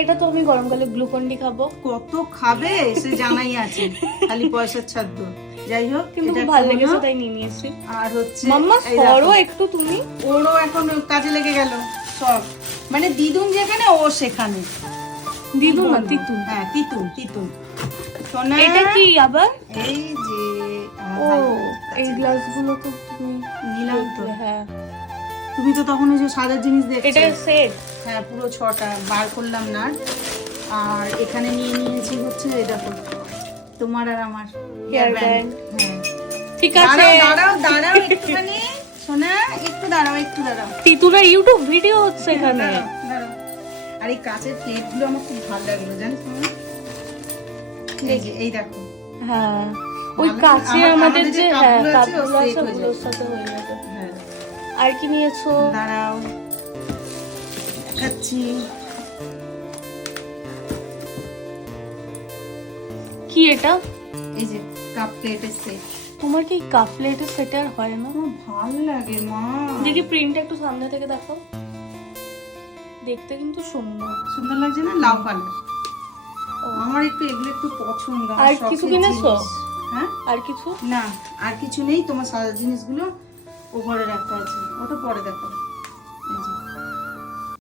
এটা তো আমি গরমকালে গ্লুকন্ডি খাবো। কত খাবে সে জানাই আছে, খালি পয়সার ছাদ্য। যাই হোক, কিন্তু এটা খুব ভালো একটা লেগেছে হলো। তাই নিয়ে নিয়েছি। আর হচ্ছে মাম্মা এই দেখো, সরো একটু তুমি। ওরও এখন কাজে লেগে গেল সব, মানে দিদুন যেখানে ও সেখানে। দিদুন না বলবো? তিতুন। হ্যাঁ তিতুন তিতুন। সোনা, এটা কি আবার? এই যে ও এই গ্লাসগুলো তো তুমি নিলাম তো। দেখলে, হ্যাঁ তুমি তো তখন ওই যে সাজার জিনিস দেখছো। এটা সেট। হ্যাঁ পুরো 6টা বার করলাম না। আর এখানে নিয়ে নিয়েছি হচ্ছে এই দেখো তোমার আর আমার হেয়ার Hair ব্যান্ড। band। হ্যাঁ ঠিক আছে, দাঁড়াও দাঁড়াও দাঁড়াও একটুখানি, সোনা একটু দাঁড়াও একটু দাঁড়াও। তিতুরা ইউটিউব ভিডিও হচ্ছে এখানে। দাঁড়াও, দাঁড়াও। আর এই কাঁচের প্লেটগুলো আমার খুব ভালো লাগলো জানিস না? এই যে এই দেখো, হ্যাঁ ওই ভালো। কাছে আমাদের আমাদের যে যে হ্যাঁ কাপগুলো আছে, ও কাপগুলো আছে set হয়ে ওগুলোর যাবে। সাথে হয়ে যাবে। হ্যাঁ আর কি নিয়েছো? দাঁড়াও দেখাচ্ছি। কি এটা? এই যে কাপ প্লেটের সেট। তোমার কি কাপ প্লেটের সেট আর হয় না? আমার ভালো লাগে মা। দেখি প্রিন্টটা একটু সামনে থেকে দেখাও। দেখতে কিন্তু সুন্দর। সুন্দর লাগছে না? লাল কালার। ও, আমার একটু এগুলো একটু পছন্দ। আর আমার কিছু শখের কিনেছো? জিনিস। হ্যাঁ আর কিছু? না আর কিছু নেই, তোমার সাজার জিনিসগুলো ও ঘরে রাখা আছে, ওটা পরে দেখো।